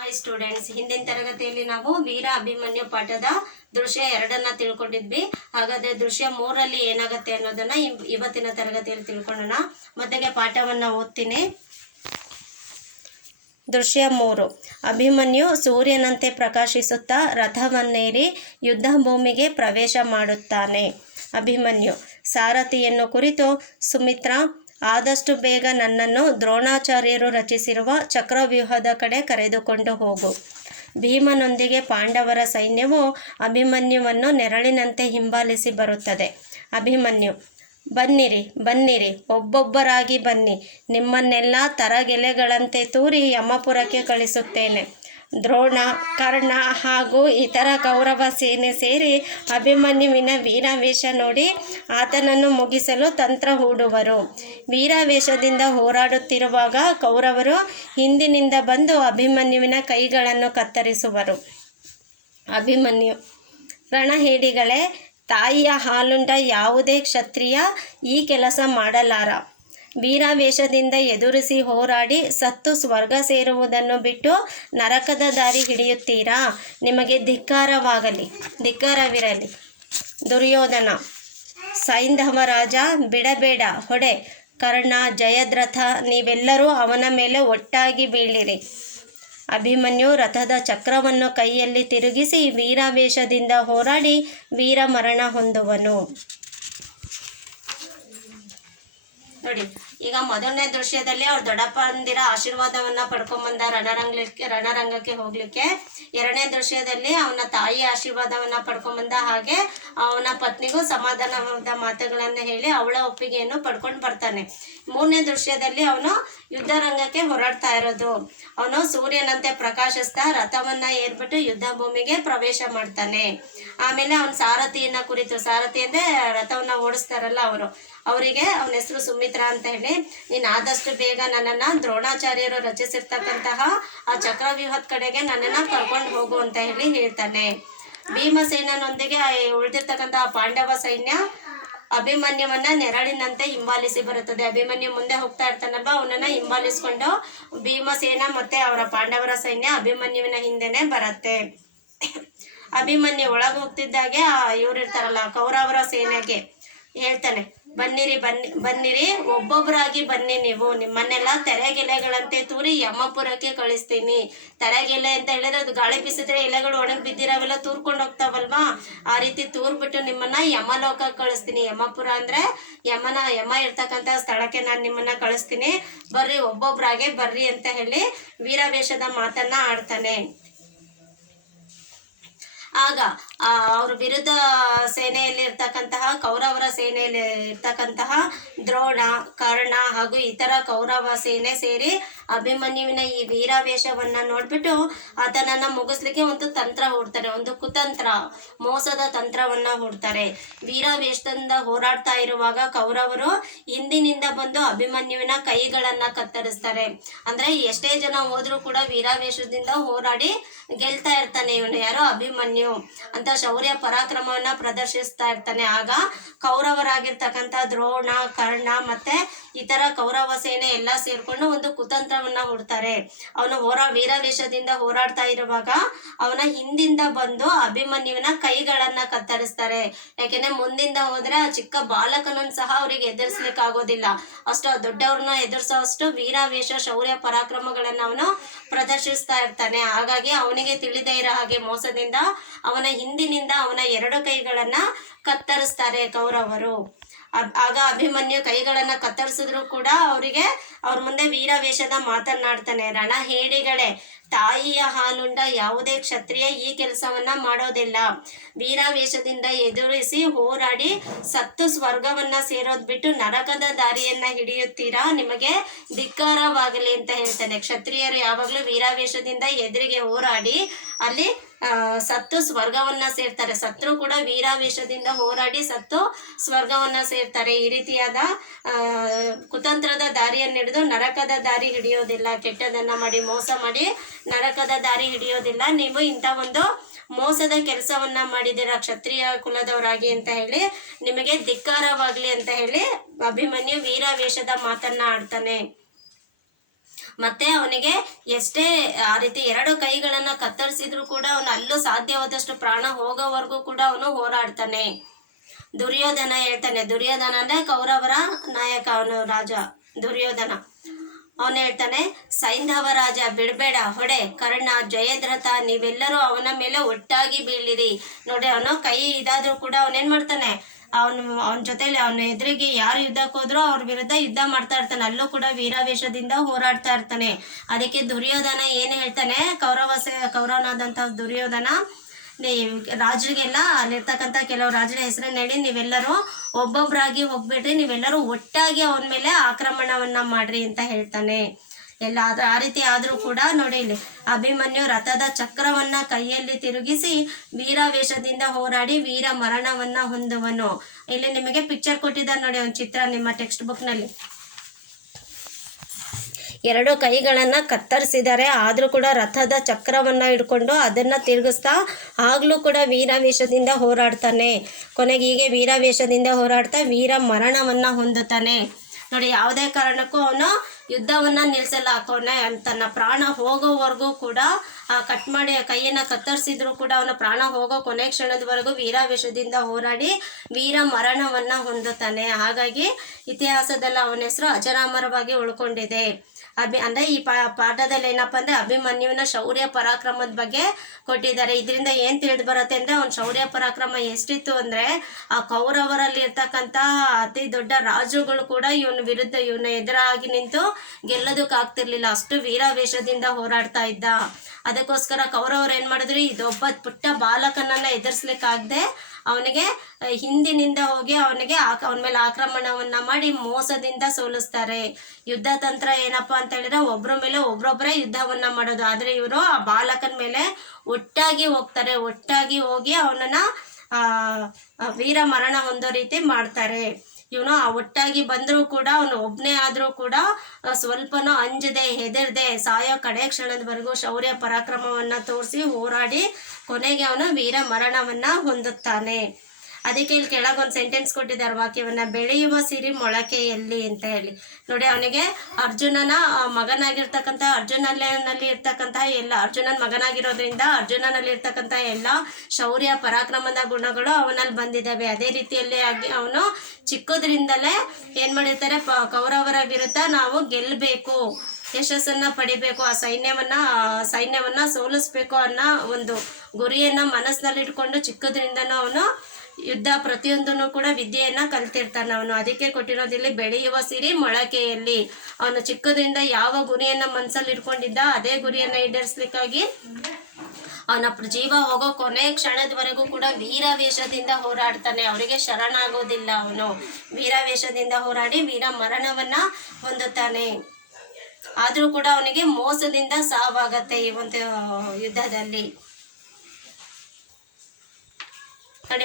Hi students, ಹಿಂದಿನ ತರಗತಿಯಲ್ಲಿ ನಾವು ವೀರ ಅಭಿಮನ್ಯು ಪಾಠದ ದೃಶ್ಯ 2 ತಿಳ್ಕೊಂಡಿದ್ವಿ. ಹಾಗಾದ್ರೆ ದೃಶ್ಯ 3 ಏನಾಗುತ್ತೆ ಅನ್ನೋದನ್ನ ಇವತ್ತಿನ ತರಗತಿಯಲ್ಲಿ ತಿಳ್ಕೊಳ್ಳೋಣ. ಮೊದಲಿಗೆ ಪಾಠವನ್ನ ಓದ್ತೀನಿ. ದೃಶ್ಯ 3. ಅಭಿಮನ್ಯು ಸೂರ್ಯನಂತೆ ಪ್ರಕಾಶಿಸುತ್ತಾ ರಥವನ್ನೇರಿ ಯುದ್ಧ ಭೂಮಿಗೆ ಪ್ರವೇಶ ಮಾಡುತ್ತಾನೆ. ಅಭಿಮನ್ಯು: ಸಾರಥಿಯನ್ನು ಕುರಿತು ಸುಮಿತ್ರಾ, ಆದಷ್ಟು ಬೇಗ ನನ್ನನ್ನು ದ್ರೋಣಾಚಾರ್ಯರು ರಚಿಸಿರುವ ಚಕ್ರವ್ಯೂಹದ ಕಡೆ ಕರೆದುಕೊಂಡು ಹೋಗು. ಭೀಮನೊಂದಿಗೆ ಪಾಂಡವರ ಸೈನ್ಯವು ಅಭಿಮನ್ಯುವನ್ನು ನೆರಳಿನಂತೆ ಹಿಂಬಾಲಿಸಿ ಬರುತ್ತದೆ. ಅಭಿಮನ್ಯು: ಬನ್ನಿರಿ ಬನ್ನಿರಿ, ಒಬ್ಬೊಬ್ಬರಾಗಿ ಬನ್ನಿ. ನಿಮ್ಮನ್ನೆಲ್ಲ ತರಗೆಲೆಗಳಂತೆ ತೂರಿ ಯಮಪುರಕ್ಕೆ ಕಳಿಸುತ್ತೇನೆ. ದ್ರೋಣ, ಕರ್ಣ ಹಾಗೂ ಇತರ ಕೌರವ ಸೇನೆ ಸೇರಿ ಅಭಿಮನ್ಯುವಿನ ವೀರಾವೇಶ ನೋಡಿ ಆತನನ್ನು ಮುಗಿಸಲು ತಂತ್ರ ಹೂಡುವರು. ವೀರಾವೇಶದಿಂದ ಹೋರಾಡುತ್ತಿರುವಾಗ ಕೌರವರು ಹಿಂದಿನಿಂದ ಬಂದು ಅಭಿಮನ್ಯುವಿನ ಕೈಗಳನ್ನು ಕತ್ತರಿಸುವರು. ಅಭಿಮನ್ಯು: ರಣಹೇಡಿಗಳೇ, ತಾಯಿಯ ಹಾಲುಂಡ ಯಾವುದೇ ಕ್ಷತ್ರಿಯ ಈ ಕೆಲಸ ಮಾಡಲಾರ. ವೀರಾವೇಶದಿಂದ ಎದುರಿಸಿ ಹೋರಾಡಿ ಸತ್ತು ಸ್ವರ್ಗ ಸೇರುವುದನ್ನು ಬಿಟ್ಟು ನರಕದ ದಾರಿ ಹಿಡಿಯುತ್ತೀರಾ? ನಿಮಗೆ ಧಿಕ್ಕಾರವಿರಲಿ. ದುರ್ಯೋಧನ: ಸೈಂಧವ ರಾಜ, ಬಿಡಬೇಡ, ಹೊಡೆ. ಕರ್ಣ, ಜಯದ್ರಥ, ನೀವೆಲ್ಲರೂ ಅವನ ಮೇಲೆ ಒಟ್ಟಾಗಿ ಬೀಳಿರಿ. ಅಭಿಮನ್ಯು ರಥದ ಚಕ್ರವನ್ನು ಕೈಯಲ್ಲಿ ತಿರುಗಿಸಿ ವೀರಾವೇಶದಿಂದ ಹೋರಾಡಿ ವೀರಮರಣ ಹೊಂದುವನು. ನೋಡಿ, ಈಗ ಮೊದಲನೇ ದೃಶ್ಯದಲ್ಲಿ ಅವ್ರ ದೊಡ್ಡಪ್ಪಂದಿರ ಆಶೀರ್ವಾದವನ್ನ ಪಡ್ಕೊಂಬಂದ ರಣರಂಗಕ್ಕೆ ಹೋಗ್ಲಿಕ್ಕೆ. ಎರಡನೇ ದೃಶ್ಯದಲ್ಲಿ ಅವನ ತಾಯಿಯ ಆಶೀರ್ವಾದವನ್ನ ಪಡ್ಕೊಂಬಂದ, ಹಾಗೆ ಅವನ ಪತ್ನಿಗೂ ಸಮಾಧಾನವಾದ ಮಾತುಗಳನ್ನು ಹೇಳಿ ಅವಳ ಒಪ್ಪಿಗೆಯನ್ನು ಪಡ್ಕೊಂಡು ಬರ್ತಾನೆ. ಮೂರನೇ ದೃಶ್ಯದಲ್ಲಿ ಅವನು ಯುದ್ಧ ರಂಗಕ್ಕೆ ಹೊರಡ್ತಾ ಇರೋದು. ಅವನು ಸೂರ್ಯನಂತೆ ಪ್ರಕಾಶಿಸ್ತಾ ರಥವನ್ನ ಏರ್ಬಿಟ್ಟು ಯುದ್ಧ ಭೂಮಿಗೆ ಪ್ರವೇಶ ಮಾಡ್ತಾನೆ. ಆಮೇಲೆ ಅವನ ಸಾರಥಿ ಅಂದ್ರೆ ರಥವನ್ನ ಓಡಿಸ್ತಾರಲ್ಲ ಅವರಿಗೆ ಅವನ ಹೆಸರು ಸುಮಿತ್ರಾ ಅಂತ ಹೇಳಿ, ನೀನು ಆದಷ್ಟು ಬೇಗ ನನ್ನನ್ನು ದ್ರೋಣಾಚಾರ್ಯರು ರಚಿಸಿರ್ತಕ್ಕಂತಹ ಆ ಚಕ್ರವ್ಯೂಹದ ಕಡೆಗೆ ನನ್ನನ್ನು ಕರ್ಕೊಂಡು ಹೋಗು ಅಂತ ಹೇಳಿ ಹೇಳ್ತಾನೆ. ಭೀಮಸೇನನೊಂದಿಗೆ ಉಳಿದಿರ್ತಕ್ಕಂತಹ ಪಾಂಡವ ಸೈನ್ಯ ಅಭಿಮನ್ಯುವನ್ನ ನೆರಳಿನಂತೆ ಹಿಂಬಾಲಿಸಿ ಬರುತ್ತದೆ. ಅಭಿಮನ್ಯು ಮುಂದೆ ಹೋಗ್ತಾ ಇರ್ತಾನಲ್ವ, ಅವನನ್ನ ಹಿಂಬಾಲಿಸ್ಕೊಂಡು ಭೀಮಸೇನ ಮತ್ತೆ ಅವರ ಪಾಂಡವರ ಸೈನ್ಯ ಅಭಿಮನ್ಯುವಿನ ಹಿಂದೆನೆ ಬರುತ್ತೆ. ಅಭಿಮನ್ಯು ಒಳಗೆ ಹೋಗ್ತಿದ್ದಾಗೆ ಇವ್ರಿರ್ತಾರಲ್ಲ ಕೌರವರ ಸೇನೆಗೆ ಹೇಳ್ತಾನೆ, ಬನ್ನಿರಿ, ಒಬ್ಬೊಬ್ಬರಾಗಿ ಬನ್ನಿ. ನೀವು ನಿಮ್ಮನ್ನೆಲ್ಲ ತೆರೆಗೆಲೆಗಳಂತೆ ತೂರಿ ಯಮಪುರಕ್ಕೆ ಕಳಿಸ್ತೀನಿ. ತೆರೆಗೆಲೆ ಅಂತ ಹೇಳಿದ್ರೆ ಅದು ಗಾಳಿ ಬೀಸಿದ್ರೆ ಎಲೆಗಳು ಒಣಗಿ ಬಿದ್ದಿರೋವೆಲ್ಲ ತೂರ್ಕೊಂಡು ಹೋಗ್ತಾವಲ್ವಾ, ಆ ರೀತಿ ತೂರ್ಬಿಟ್ಟು ನಿಮ್ಮನ್ನ ಯಮಲೋಕಕ್ಕೆ ಕಳಿಸ್ತೀನಿ. ಯಮಪುರ ಅಂದ್ರೆ ಯಮ ಇರ್ತಕ್ಕಂಥ ಸ್ಥಳಕ್ಕೆ ನಾನು ನಿಮ್ಮನ್ನ ಕಳಿಸ್ತೀನಿ. ಬರ್ರಿ, ಒಬ್ಬೊಬ್ಬರಾಗೆ ಬರ್ರಿ ಅಂತ ಹೇಳಿ ವೀರಾವೇಶದ ಮಾತನ್ನ ಆಡ್ತಾನೆ. ಆಗ ಅವ್ರ ವಿರುದ್ಧ ಸೇನೆಯಲ್ಲಿ ಇರ್ತಕ್ಕಂತಹ ಕೌರವರ ಸೇನೆಯಲ್ಲಿ ಇರ್ತಕ್ಕಂತಹ ದ್ರೋಣ, ಕರ್ಣ ಹಾಗೂ ಇತರ ಕೌರವ ಸೇನೆ ಸೇರಿ ಅಭಿಮನ್ಯುವಿನ ಈ ವೀರಾವೇಶವನ್ನ ನೋಡ್ಬಿಟ್ಟು ಆತನನ್ನ ಮುಗಿಸ್ಲಿಕ್ಕೆ ಒಂದು ತಂತ್ರ ಹೂಡ್ತಾರೆ, ಒಂದು ಕುತಂತ್ರ, ಮೋಸದ ತಂತ್ರವನ್ನ ಹೂಡ್ತಾರೆ. ವೀರಾವೇಶದಿಂದ ಹೋರಾಡ್ತಾ ಇರುವಾಗ ಕೌರವರು ಹಿಂದಿನಿಂದ ಬಂದು ಅಭಿಮನ್ಯುವಿನ ಕೈಗಳನ್ನ ಕತ್ತರಿಸ್ತಾರೆ. ಅಂದ್ರೆ ಎಷ್ಟೇ ಜನ ಹೋದ್ರೂ ಕೂಡ ವೀರಾವೇಶದಿಂದ ಹೋರಾಡಿ ಗೆಲ್ತಾ ಇರ್ತಾನೆ ಇವನು, ಯಾರೋ ಅಭಿಮನ್ಯು ಅಂತ ಶೌರ್ಯ ಪರಾಕ್ರಮವನ್ನ ಪ್ರದರ್ಶಿಸ್ತಾ ಇರ್ತಾನೆ. ಆಗ ಕೌರವರಾಗಿರ್ತಕ್ಕಂಥ ದ್ರೋಣ, ಕರ್ಣ ಮತ್ತೆ ಇತರ ಕೌರವ ಸೇನೆ ಎಲ್ಲ ಸೇರ್ಕೊಂಡು ಒಂದು ಕುತಂತ್ರವನ್ನ ಹೂಡ್ತಾರೆ. ಅವನು ವೀರಾವೇಶದಿಂದ ಹೋರಾಡ್ತಾ ಇರುವಾಗ ಅವನ ಹಿಂದಿಂದ ಬಂದು ಅಭಿಮನ್ಯುವಿನ ಕೈಗಳನ್ನ ಕತ್ತರಿಸ್ತಾರೆ. ಯಾಕೆಂದ್ರೆ ಮುಂದಿಂದ ಹೋದ್ರೆ ಆ ಚಿಕ್ಕ ಬಾಲಕನನ್ನು ಸಹ ಅವ್ರಿಗೆ ಎದುರಿಸ್ಲಿಕ್ಕೆ ಆಗೋದಿಲ್ಲ. ಅಷ್ಟು ದೊಡ್ಡವ್ರನ್ನ ಎದುರಿಸೋ ಅಷ್ಟು ವೀರಾವೇಶ ಶೌರ್ಯ ಪರಾಕ್ರಮಗಳನ್ನ ಅವನು ಪ್ರದರ್ಶಿಸ್ತಾ ಇರ್ತಾನೆ. ಹಾಗಾಗಿ ಅವನಿಗೆ ತಿಳಿದೇ ಇರೋ ಹಾಗೆ ಮೋಸದಿಂದ ಅವನ ಹಿಂದಿನಿಂದ ಅವನ 2 ಕೈಗಳನ್ನ ಕತ್ತರಿಸ್ತಾರೆ ಕೌರವರು. ಆಗ ಅಭಿಮನ್ಯು ಕೈಗಳನ್ನ ಕತ್ತರಿಸಿದ್ರು ಕೂಡ ಅವ್ರ ಮುಂದೆ ವೀರಾವೇಶದ ಮಾತನ್ನಾಡ್ತಾನೆ. ರಣಹೇಡಿಗಳೇ, ತಾಯಿಯ ಹಾಲುಂಡ ಯಾವುದೇ ಕ್ಷತ್ರಿಯ ಈ ಕೆಲಸವನ್ನ ಮಾಡೋದಿಲ್ಲ. ವೀರಾವೇಶದಿಂದ ಎದುರಿಸಿ ಹೋರಾಡಿ ಸತ್ತು ಸ್ವರ್ಗವನ್ನ ಸೇರೋದ್ ಬಿಟ್ಟು ನರಕದ ದಾರಿಯನ್ನ ಹಿಡಿಯುತ್ತೀರಾ? ನಿಮಗೆ ಧಿಕ್ಕಾರವಾಗಲಿ ಅಂತ ಹೇಳ್ತಾನೆ. ಕ್ಷತ್ರಿಯರು ಯಾವಾಗ್ಲೂ ವೀರಾವೇಶದಿಂದ ಎದುರಿಗೆ ಹೋರಾಡಿ ಅಲ್ಲಿ ಸತ್ತು ಸ್ವರ್ಗವನ್ನ ಸೇರ್ತಾರೆ. ಸತ್ರು ಕೂಡ ವೀರಾವೇಶದಿಂದ ಹೋರಾಡಿ ಸತ್ತು ಸ್ವರ್ಗವನ್ನ ಸೇರ್ತಾರೆ. ಈ ರೀತಿಯಾದ ಕುತಂತ್ರದ ದಾರಿಯನ್ನು ಹಿಡಿದು ನರಕದ ದಾರಿ ಹಿಡಿಯೋದಿಲ್ಲ. ಕೆಟ್ಟದನ್ನ ಮಾಡಿ ಮೋಸ ಮಾಡಿ ನರಕದ ದಾರಿ ಹಿಡಿಯೋದಿಲ್ಲ. ನೀವು ಇಂಥ ಒಂದು ಮೋಸದ ಕೆಲಸವನ್ನ ಮಾಡಿದಿರ ಕ್ಷತ್ರಿಯ ಕುಲದವರಾಗಿ ಅಂತ ಹೇಳಿ ನಿಮಗೆ ಧಿಕ್ಕಾರವಾಗ್ಲಿ ಅಂತ ಹೇಳಿ ಅಭಿಮನ್ಯು ವೀರಾವೇಶದ ಮಾತನ್ನ ಆಡ್ತಾನೆ. ಮತ್ತೆ ಅವನಿಗೆ ಎಷ್ಟೇ ಆ ರೀತಿ 2 ಕೈಗಳನ್ನ ಕತ್ತರಿಸಿದ್ರು ಕೂಡ ಅವನು ಅಲ್ಲೂ ಸಾಧ್ಯವಾದಷ್ಟು ಪ್ರಾಣ ಹೋಗೋವರೆಗೂ ಕೂಡ ಅವನು ಹೋರಾಡ್ತಾನೆ. ದುರ್ಯೋಧನ ಹೇಳ್ತಾನೆ, ದುರ್ಯೋಧನ ಅಂದ್ರೆ ಕೌರವರ ನಾಯಕ, ಅವನು ರಾಜ ದುರ್ಯೋಧನ. ಅವನು ಹೇಳ್ತಾನೆ, ಸೈಂಧವ ರಾಜ ಬಿಡಬೇಡ, ಹೊಡೆ, ಕರ್ಣ, ಜಯದ್ರಥ ನೀವೆಲ್ಲರೂ ಅವನ ಮೇಲೆ ಒಟ್ಟಾಗಿ ಬೀಳಿರಿ. ನೋಡಿ, ಅವನು ಕೈ ಇದಾದ್ರೂ ಕೂಡ ಅವನೇನ್ ಮಾಡ್ತಾನೆ, ಅವನ ಜೊತೆಲಿ ಅವನ ಎದುರಿಗೆ ಯಾರು ಯುದ್ಧಕ್ಕೆ ಹೋದ್ರೂ ಅವ್ರ ವಿರುದ್ಧ ಯುದ್ಧ ಮಾಡ್ತಾ ಇರ್ತಾನೆ. ಅಲ್ಲೂ ಕೂಡ ವೀರಾವೇಶದಿಂದ ಹೋರಾಡ್ತಾ ಇರ್ತಾನೆ. ಅದಕ್ಕೆ ದುರ್ಯೋಧನ ಏನು ಹೇಳ್ತಾನೆ, ಕೌರವನಾದಂತಹ ದುರ್ಯೋಧನ ರಾಜರಿಗೆಲ್ಲ ಅಲ್ಲಿರ್ತಕ್ಕಂಥ ಕೆಲವು ರಾಜರ ಹೆಸರನ್ನ ಹೇಳಿ, ನೀವೆಲ್ಲರೂ ಒಬ್ಬೊಬ್ಬರಾಗಿ ಹೋಗ್ಬಿಡ್ರಿ, ನೀವೆಲ್ಲರೂ ಒಟ್ಟಾಗಿ ಅವನ ಮೇಲೆ ಆಕ್ರಮಣವನ್ನ ಮಾಡ್ರಿ ಅಂತ ಹೇಳ್ತಾನೆ. ಎಲ್ಲ ಆ ರೀತಿ ಆದರೂ ಕೂಡ ನೋಡಿ, ಇಲ್ಲಿ ಅಭಿಮನ್ಯು ರಥದ ಚಕ್ರವನ್ನ ಕೈಯಲ್ಲಿ ತಿರುಗಿಸಿ ವೀರಾವೇಶದಿಂದ ಹೋರಾಡಿ ವೀರ ಮರಣವನ್ನ ಹೊಂದುವನು. ಇಲ್ಲಿ ನಿಮಗೆ ಪಿಕ್ಚರ್ ಕೊಟ್ಟಿದ್ದಾರೆ ನೋಡಿ, ಒಂದು ಚಿತ್ರ ನಿಮ್ಮ ಟೆಕ್ಸ್ಟ್ ಬುಕ್ನಲ್ಲಿ. 2 ಕೈಗಳನ್ನ ಕತ್ತರಿಸಿದ್ದಾರೆ, ಆದರೂ ಕೂಡ ರಥದ ಚಕ್ರವನ್ನ ಹಿಡ್ಕೊಂಡು ಅದನ್ನ ತಿರುಗಿಸ್ತಾ ಆಗ್ಲೂ ಕೂಡ ವೀರಾವೇಶದಿಂದ ಹೋರಾಡ್ತಾನೆ. ಕೊನೆಗೆ ಹೀಗೆ ವೀರಾವೇಶದಿಂದ ಹೋರಾಡ್ತಾ ವೀರ ಮರಣವನ್ನ ಹೊಂದುತ್ತಾನೆ. ನೋಡಿ, ಯಾವುದೇ ಕಾರಣಕ್ಕೂ ಅವನು ಯುದ್ಧವನ್ನ ನಿಲ್ಸಲ್ಲ. ತನ್ನ ಪ್ರಾಣ ಹೋಗೋವರೆಗೂ ಕೂಡ ಕಟ್ ಮಾಡಿ ಕೈಯನ್ನ ಕತ್ತರಿಸಿದ್ರು ಕೂಡ ಅವನ ಪ್ರಾಣ ಹೋಗೋ ಕೊನೆ ಕ್ಷಣದವರೆಗೂ ವೀರಾವೇಶದಿಂದ ಹೋರಾಡಿ ವೀರ ಮರಣವನ್ನ ಹೊಂದುತ್ತಾನೆ. ಹಾಗಾಗಿ ಇತಿಹಾಸದಲ್ಲಿ ಅವನ ಹೆಸರು ಅಜರಾಮರವಾಗಿ ಉಳ್ಕೊಂಡಿದೆ. ಅಂದ್ರೆ ಈ ಪಾಠದಲ್ಲಿ ಏನಪ್ಪಾ ಅಂದ್ರೆ ಅಭಿಮನ್ಯುವಿನ ಶೌರ್ಯ ಪರಾಕ್ರಮದ ಬಗ್ಗೆ ಕೊಟ್ಟಿದ್ದಾರೆ. ಇದರಿಂದ ಏನ್ ತಿಳಿದು ಬರುತ್ತೆ ಅಂದ್ರೆ, ಅವನ ಶೌರ್ಯ ಪರಾಕ್ರಮ ಎಷ್ಟಿತ್ತು ಅಂದ್ರೆ, ಆ ಕೌರವರಲ್ಲಿ ಇರ್ತಕ್ಕಂತ ಅತಿ ದೊಡ್ಡ ರಾಜುಗಳು ಕೂಡ ಇವನ ಎದುರಾಗಿ ನಿಂತು ಗೆಲ್ಲೋದಕ್ಕಾಗ್ತಿರ್ಲಿಲ್ಲ, ಅಷ್ಟು ವೀರಾವೇಶದಿಂದ ಹೋರಾಡ್ತಾ ಇದ್ದ. ಅದಕ್ಕೋಸ್ಕರ ಕೌರವರು ಏನ್ ಮಾಡಿದ್ರು, ಇದೊಬ್ಬ ಪುಟ್ಟ ಬಾಲಕನನ್ನ ಎದುರಿಸ್ಲಿಕ್ಕಾಗದೆ ಅವನಿಗೆ ಹಿಂದಿನಿಂದ ಹೋಗಿ ಅವನ ಮೇಲೆ ಆಕ್ರಮಣವನ್ನ ಮಾಡಿ ಮೋಸದಿಂದ ಸೋಲಿಸ್ತಾರೆ. ಯುದ್ಧ ತಂತ್ರ ಏನಪ್ಪಾ ಅಂತ ಹೇಳಿದ್ರೆ, ಒಬ್ರ ಮೇಲೆ ಒಬ್ರೊಬ್ಬರೇ ಯುದ್ಧವನ್ನ ಮಾಡೋದು. ಆದ್ರೆ ಇವರು ಆ ಬಾಲಕನ ಮೇಲೆ ಒಟ್ಟಾಗಿ ಹೋಗ್ತಾರೆ, ಒಟ್ಟಾಗಿ ಹೋಗಿ ಅವನನ್ನ ವೀರ ಮರಣ ಹೊಂದೋ ರೀತಿ ಮಾಡ್ತಾರೆ. ಇವನು ಒಟ್ಟಾಗಿ ಬಂದರೂ ಕೂಡ ಅವನು ಒಬ್ಬನೇ ಆದರೂ ಕೂಡ ಸ್ವಲ್ಪನೂ ಅಂಜದೆ ಹೆದರದೆ ಸಾಯೋ ಕಡೆ ಕ್ಷಣದವರೆಗೂ ಶೌರ್ಯ ಪರಾಕ್ರಮವನ್ನು ತೋರಿಸಿ ಹೋರಾಡಿ ಕೊನೆಗೆ ಅವನು ವೀರ ಮರಣವನ್ನ ಹೊಂದುತ್ತಾನೆ. ಅದಕ್ಕೆ ಇಲ್ಲಿ ಕೆಳಗೊಂದು ಸೆಂಟೆನ್ಸ್ ಕೊಟ್ಟಿದ್ದಾರೆ ವಾಕ್ಯವನ್ನ, ಬೆಳೆಯುವ ಸಿರಿ ಮೊಳಕೆಯಲ್ಲಿ ಅಂತ ಹೇಳಿ. ನೋಡಿ, ಅವನಿಗೆ ಅರ್ಜುನನ ಮಗನಾಗಿರ್ತಕ್ಕಂಥ ಅರ್ಜುನಲ್ಲಿ ಇರ್ತಕ್ಕಂತಹ ಎಲ್ಲ, ಅರ್ಜುನನ ಮಗನಾಗಿರೋದ್ರಿಂದ ಅರ್ಜುನನಲ್ಲಿ ಇರ್ತಕ್ಕಂಥ ಎಲ್ಲ ಶೌರ್ಯ ಪರಾಕ್ರಮದ ಗುಣಗಳು ಅವನಲ್ಲಿ ಬಂದಿದ್ದಾವೆ. ಅದೇ ರೀತಿಯಲ್ಲಿ ಅವನು ಚಿಕ್ಕದ್ರಿಂದಲೇ ಏನ್ ಮಾಡಿರ್ತಾರೆ, ಕೌರವರ ವಿರುದ್ಧ ನಾವು ಗೆಲ್ಲಬೇಕು, ಯಶಸ್ಸನ್ನ ಪಡಿಬೇಕು, ಆ ಸೈನ್ಯವನ್ನ ಸೋಲಿಸ್ಬೇಕು ಅನ್ನೋ ಒಂದು ಗುರಿಯನ್ನ ಮನಸ್ಸಿನಲ್ಲಿ ಇಟ್ಕೊಂಡು ಚಿಕ್ಕದ್ರಿಂದನೂ ಅವನು ಯುದ್ಧ ಪ್ರತಿಯೊಂದನ್ನು ಕೂಡ ವಿದ್ಯೆಯನ್ನ ಕಲ್ತಿರ್ತಾನೆ ಅವನು. ಅದಕ್ಕೆ ಕೊಟ್ಟಿರೋದಿಲ್ಲಿ ಬೆಳೆಯುವ ಸಿರಿ ಮೊಳಕೆಯಲ್ಲಿ. ಅವನು ಚಿಕ್ಕದ್ರಿಂದ ಯಾವ ಗುರಿಯನ್ನ ಮನಸ್ಸಲ್ಲಿ ಇಟ್ಕೊಂಡಿದ್ದ ಅದೇ ಗುರಿಯನ್ನ ಈಡೇರಿಸ್ಲಿಕ್ಕಾಗಿ ಅವನ ಜೀವ ಹೋಗೋ ಕೊನೆ ಕ್ಷಣದವರೆಗೂ ಕೂಡ ವೀರಾವೇಶದಿಂದ ಹೋರಾಡ್ತಾನೆ. ಅವರಿಗೆ ಶರಣಾಗೋದಿಲ್ಲ. ಅವನು ವೀರಾವೇಶದಿಂದ ಹೋರಾಡಿ ವೀರ ಮರಣವನ್ನ ಹೊಂದುತ್ತಾನೆ. ಆದ್ರೂ ಕೂಡ ಅವನಿಗೆ ಮೋಸದಿಂದ ಸಾವಾಗತ್ತೆ ಈ ಒಂದು ಯುದ್ಧದಲ್ಲಿ. ನೋಡಿ,